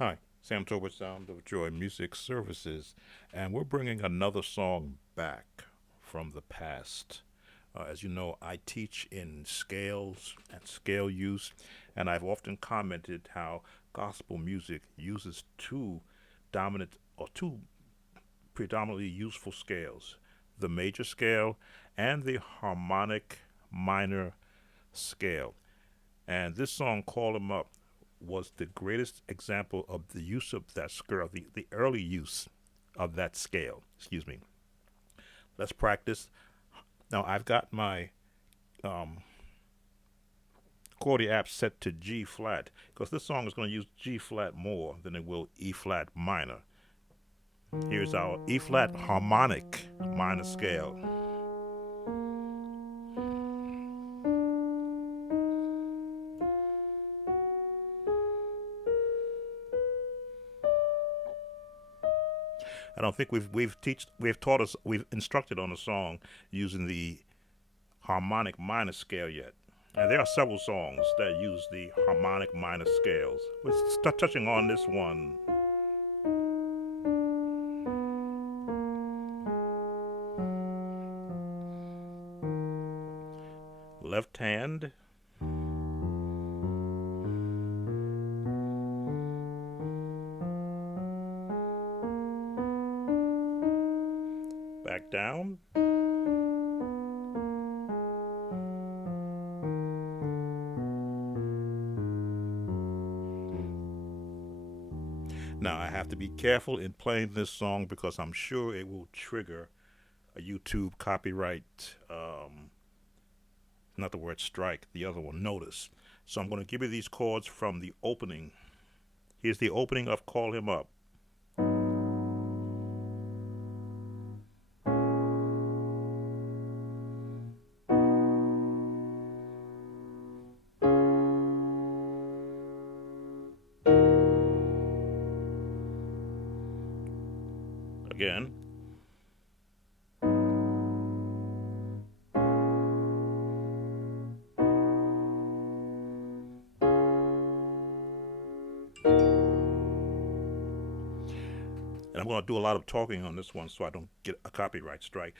Hi, Sam Tobert, Sound of Joy Music Services, and we're bringing another song back from the past. As you know, I teach in scales and scale use, and I've often commented how gospel music uses two dominant or two predominantly useful scales, the major scale and the harmonic minor scale. And this song, Call 'Em Up, was the greatest example of the use of that scale, the early use of that scale. Excuse me. Let's practice. Now, I've got my um, Chordy app set to G flat because this song is going to use G flat more than it will E flat minor. Here's our E flat harmonic minor scale. I don't think we've taught us we've instructed on a song using the harmonic minor scale yet. And there are several songs that use the harmonic minor scales. We're touching on this one. Left hand, back down. Now I have to be careful in playing this song because I'm sure it will trigger a YouTube copyright, not the word strike, the other one, notice. So I'm going to give you these chords from the opening. Here's the opening of Call Him Up. Again. And I'm going to do a lot of talking on this one so I don't get a copyright strike.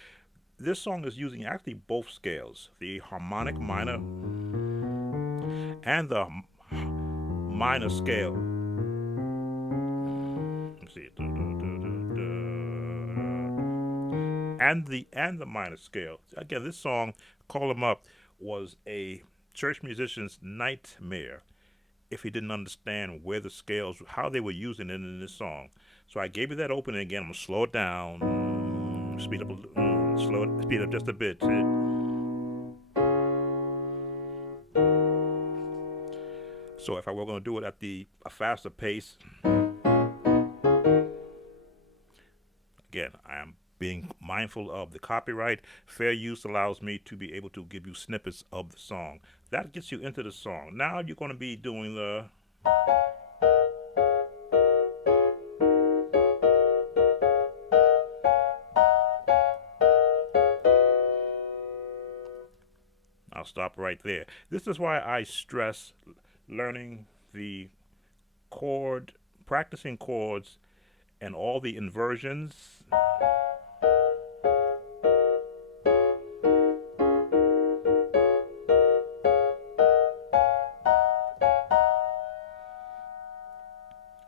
This song is using actually both scales, the harmonic minor and the minor scale. Let's see. And the minor scale. Again, this song, Call 'Em Up, was a church musician's nightmare if he didn't understand where the scales, how they were using it in this song. So I gave you that opening again. I'm gonna slow it down, speed up, speed up just a bit. So if I were gonna do it at a faster pace, again, I am being mindful of the copyright. Fair use allows me to be able to give you snippets of the song. That gets you into the song. Now you're going to be doing the. I'll stop right there. This is why I stress learning the chord, practicing chords, and all the inversions.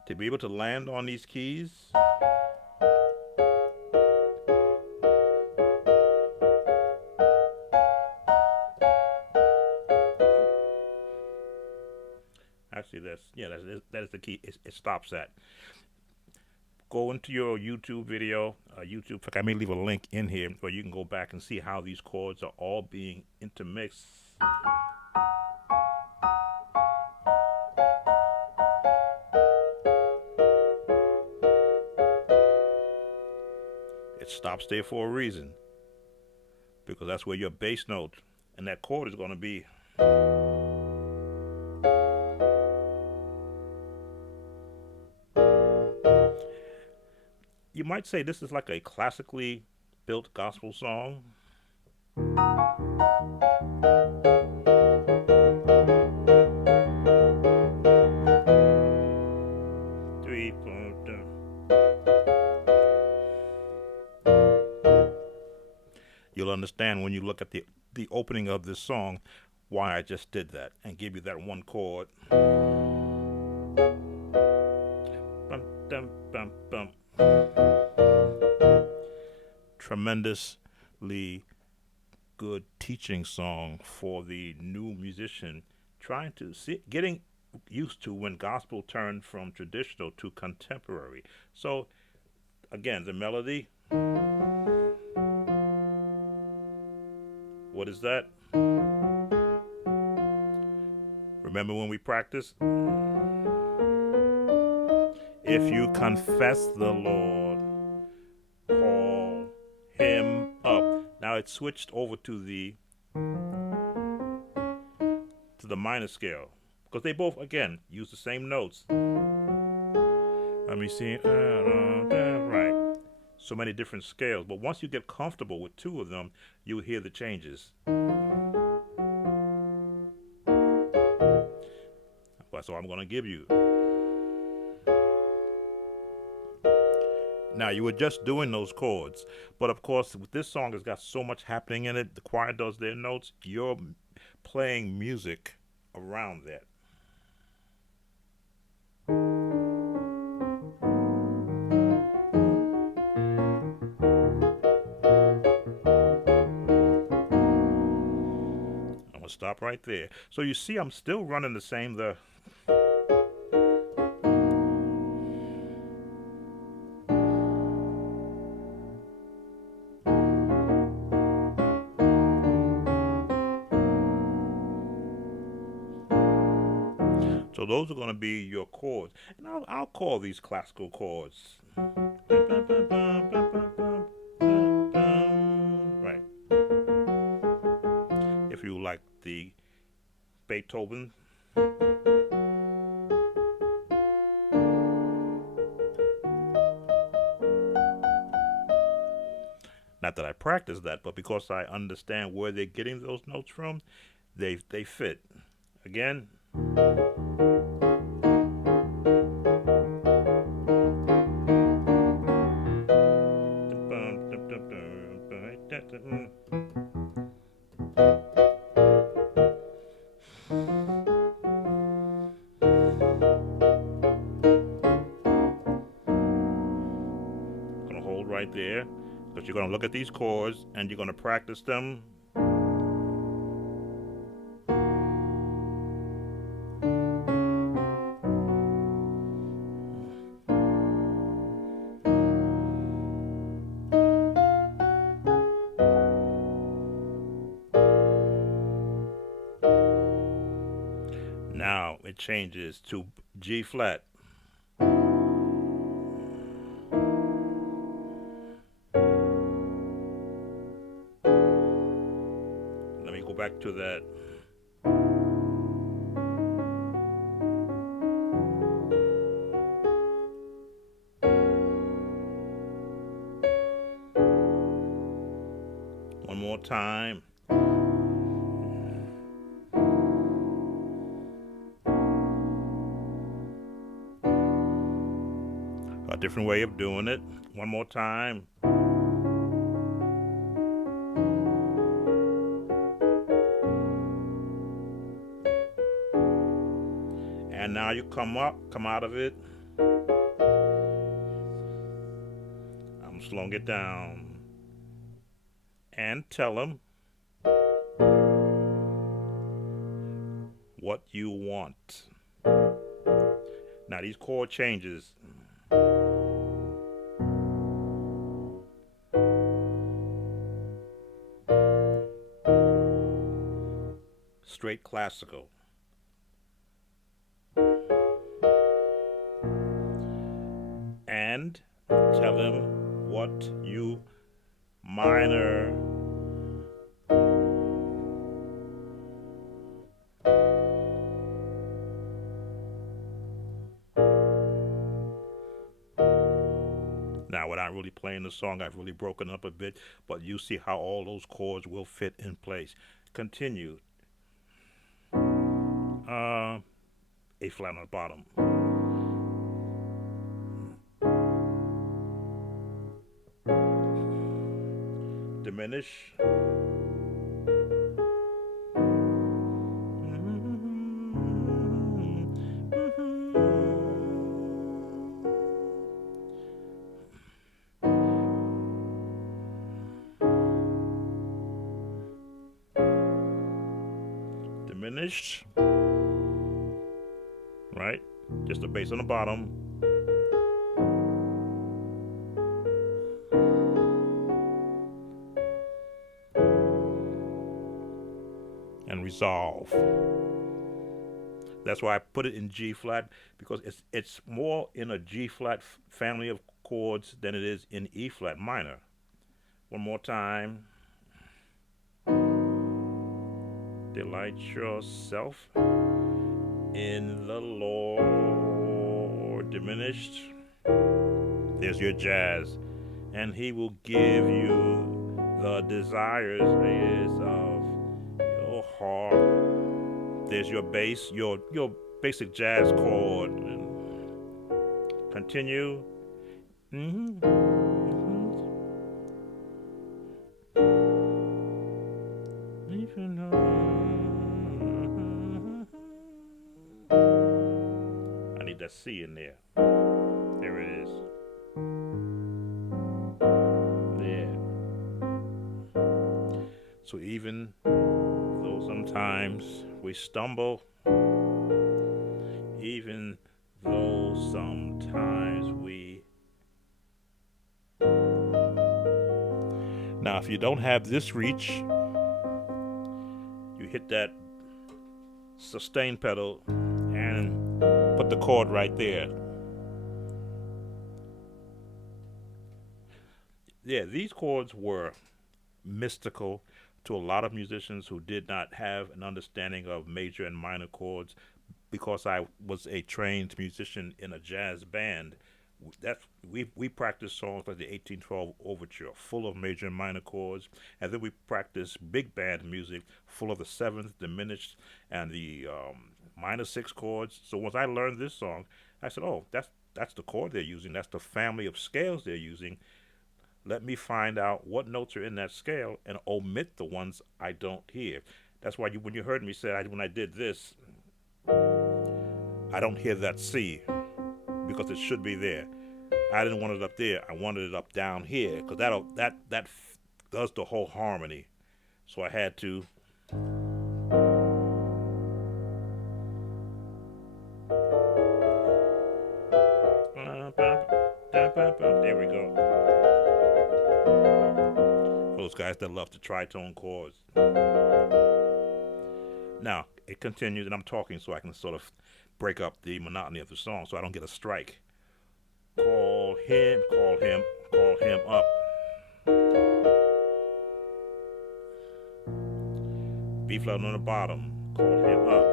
To be able to land on these keys. Actually, that is the key. It stops that. Go into your YouTube video. YouTube, in fact, I may leave a link in here where you can go back and see how these chords are all being intermixed. It stops there for a reason because that's where your bass note and that chord is going to be. You might say this is like a classically built gospel song. understand when you look at the opening of this song why I just did that and give you that one chord. Bum, dum, bum, bum. Tremendously good teaching song for the new musician trying to see, getting used to when gospel turned from traditional to contemporary. So again, the melody, what is that? Remember when we practiced? If you confess the Lord, call him up. Now it's switched over to the minor scale because they both again use the same notes. Let me see. Right. So many different scales, but once you get comfortable with two of them, you'll hear the changes. That's all I'm going to give you. Now, you were just doing those chords, but of course, with this song, it's got so much happening in it. The choir does their notes. You're playing music around that. I'm going to stop right there. So you see, I'm still running the same, so those are going to be your chords. And I'll call these classical chords. Right. If you like the Beethoven. Not that I practice that, but because I understand where they're getting those notes from, they fit. Again. Gonna hold right there, because you're gonna look at these chords and you're gonna practice them. Now it changes to G flat. Let me go back to that. One more time. A different way of doing it. One more time. And now you come out of it. I'm slowing it down. And tell them what you want. Now these chord changes. Straight classical. And tell him what you minor. Now, without really playing the song, I've really broken up a bit, but you see how all those chords will fit in place. Continue. A flat on the bottom. diminish. Diminished, right? Just the bass on the bottom. And resolve. That's why I put it in G flat, because it's more in a G flat family of chords than it is in E flat minor. One more time. Delight yourself in the Lord. Diminished. There's your jazz. And he will give you the desires of your heart. There's your bass, your basic jazz chord. And continue. I need that C in there. There it is. There. So even though sometimes we stumble, even though sometimes we... Now, if you don't have this reach, you hit that sustain pedal and put the chord right there. Yeah, these chords were mystical to a lot of musicians who did not have an understanding of major and minor chords. Because I was a trained musician in a jazz band, we practiced songs like the 1812 Overture, full of major and minor chords, and then we practiced big band music, full of the seventh, diminished, and the minor six chords. So once I learned this song, I said, "Oh, that's the chord they're using. That's the family of scales they're using. Let me find out what notes are in that scale and omit the ones I don't hear." That's why when you heard me say when I did this, I don't hear that C because it should be there. I didn't want it up there. I wanted it up down here because that does the whole harmony. So I had to. There we go. Those guys that love the tritone chords. Now, it continues, and I'm talking so I can sort of break up the monotony of the song so I don't get a strike. Call him up. B flat on the bottom. Call him up.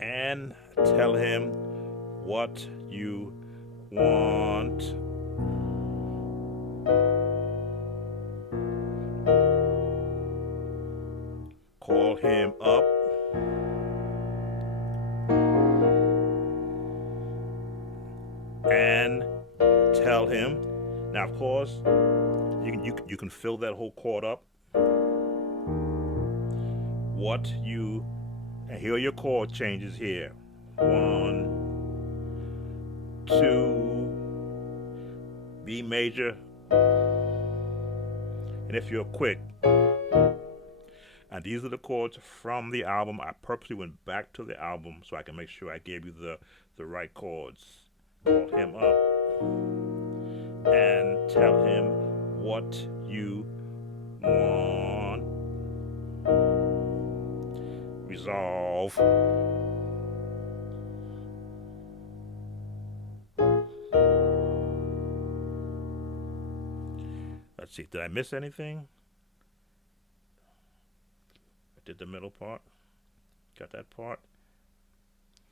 And tell him what you want. Call him up. And tell him. Now, of course, you can fill that whole chord up. And here are your chord changes here. 1, 2, B major. And if you're quick, and these are the chords from the album. I purposely went back to the album so I can make sure I gave you the right chords. Call him up and tell him what you want. Resolve. Let's see, did I miss anything? I did the middle part. Got that part.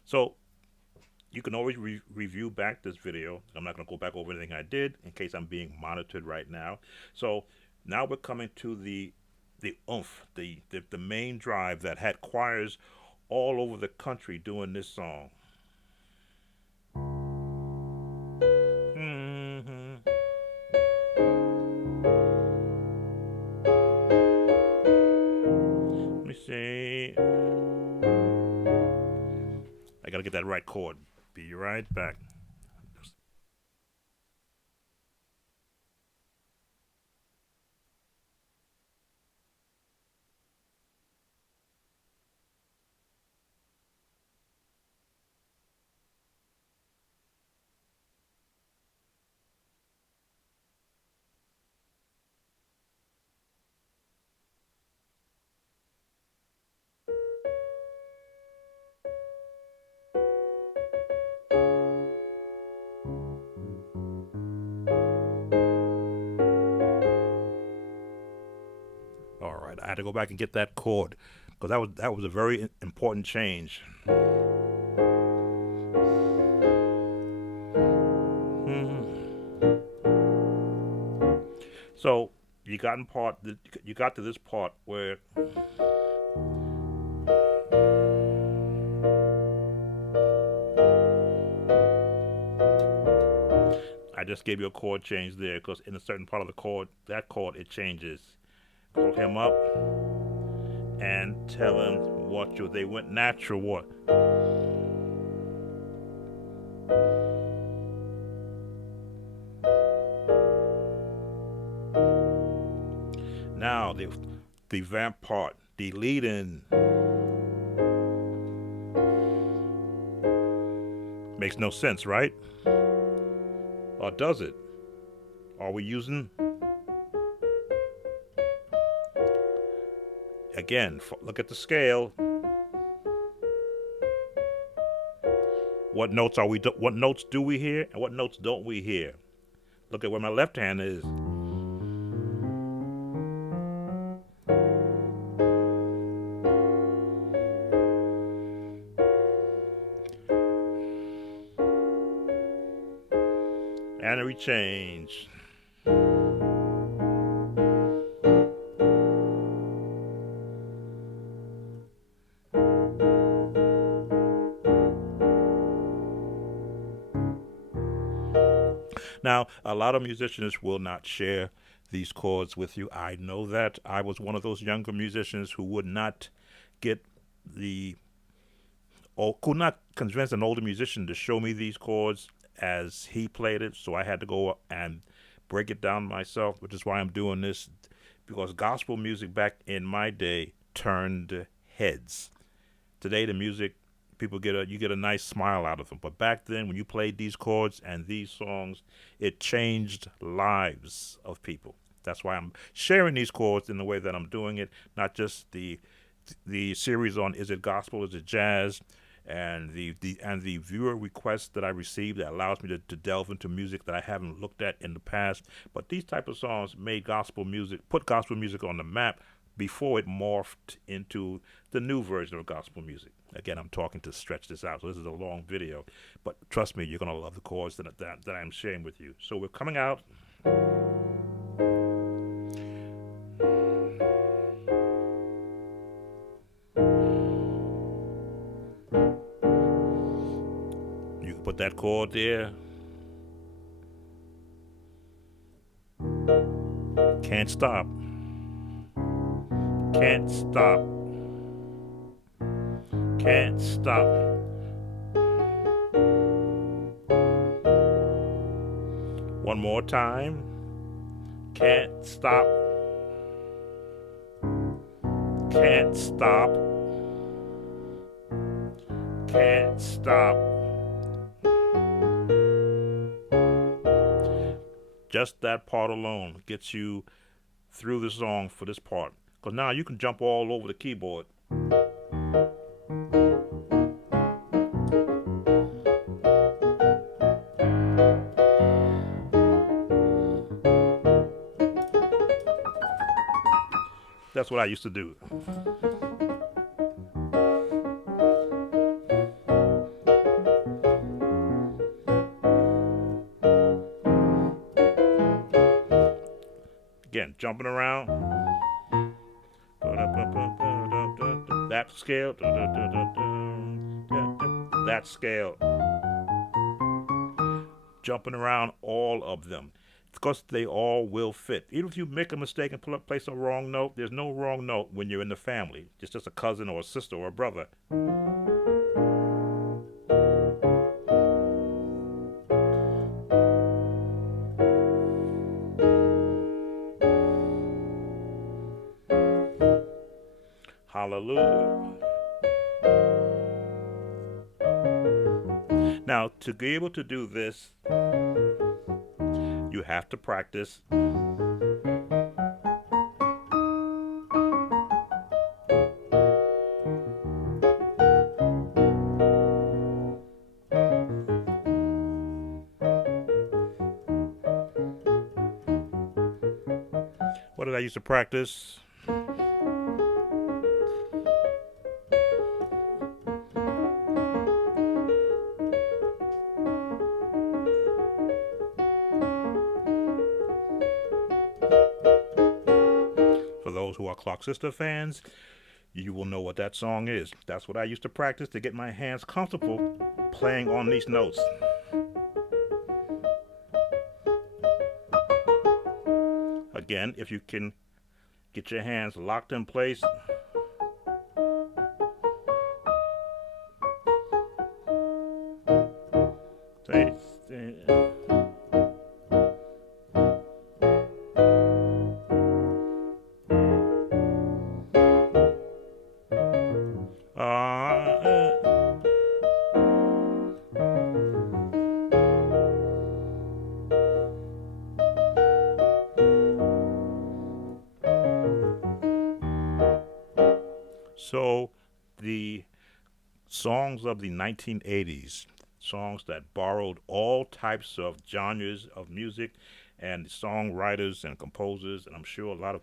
So you can always review back this video. I'm not going to go back over anything I did in case I'm being monitored right now. So now we're coming to the oomph, the main drive that had choirs all over the country doing this song. to get that right chord. Be right back. All right, I had to go back and get that chord because that was a very important change. Hmm. So you got to this part where I just gave you a chord change there because in a certain part of the chord, that chord it changes. Call him up and tell him what you. They went natural. What? Now the vamp part, the lead in makes no sense, right? Or does it? Are we using again? Look at the scale. What notes are we? What notes do we hear, and what notes don't we hear? Look at where my left hand is. And we change. Now, a lot of musicians will not share these chords with you. I know that. I was one of those younger musicians who would not get the or could not convince an older musician to show me these chords as he played it, so I had to go and break it down myself, which is why I'm doing this, because gospel music back in my day turned heads. Today the music people you get a nice smile out of them, but back then when you played these chords and these songs, it changed lives of people. That's why I'm sharing these chords in the way that I'm doing it, not just the series on is it gospel, is it jazz, and the viewer requests that I receive that allows me to delve into music that I haven't looked at in the past. But these type of songs made gospel music, put gospel music on the map before it morphed into the new version of gospel music. Again, I'm talking to stretch this out, so this is a long video, but trust me, you're gonna love the chords that I'm sharing with you. So we're coming out. You can put that chord there. Can't stop. Can't stop. Can't stop. One more time. Can't stop. Can't stop. Can't stop. Just that part alone gets you through the song for this part. Because now you can jump all over the keyboard. That's what I used to do. Again, jumping around. That scale. That scale. Jumping around all of them. Because they all will fit. Even if you make a mistake and place a wrong note, there's no wrong note when you're in the family. It's just a cousin or a sister or a brother. Hallelujah. Now, to be able to do this, you have to practice. What did I used to practice? For those who are Clock Sister fans, you will know what that song is. That's what I used to practice to get my hands comfortable playing on these notes. Again, if you can get your hands locked in place. So the songs of the 1980s, songs that borrowed all types of genres of music, and songwriters and composers, and I'm sure a lot of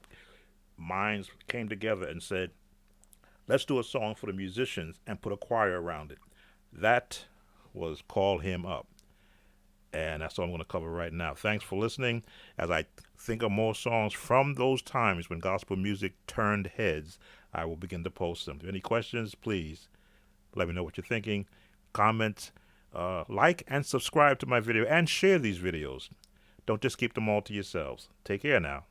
minds came together and said, let's do a song for the musicians and put a choir around it. That was Call Him Up. And that's all I'm going to cover right now. Thanks for listening. As I think of more songs from those times when gospel music turned heads, I will begin to post them. If you have any questions, please let me know what you're thinking. Comment, like, and subscribe to my video, and share these videos. Don't just keep them all to yourselves. Take care now.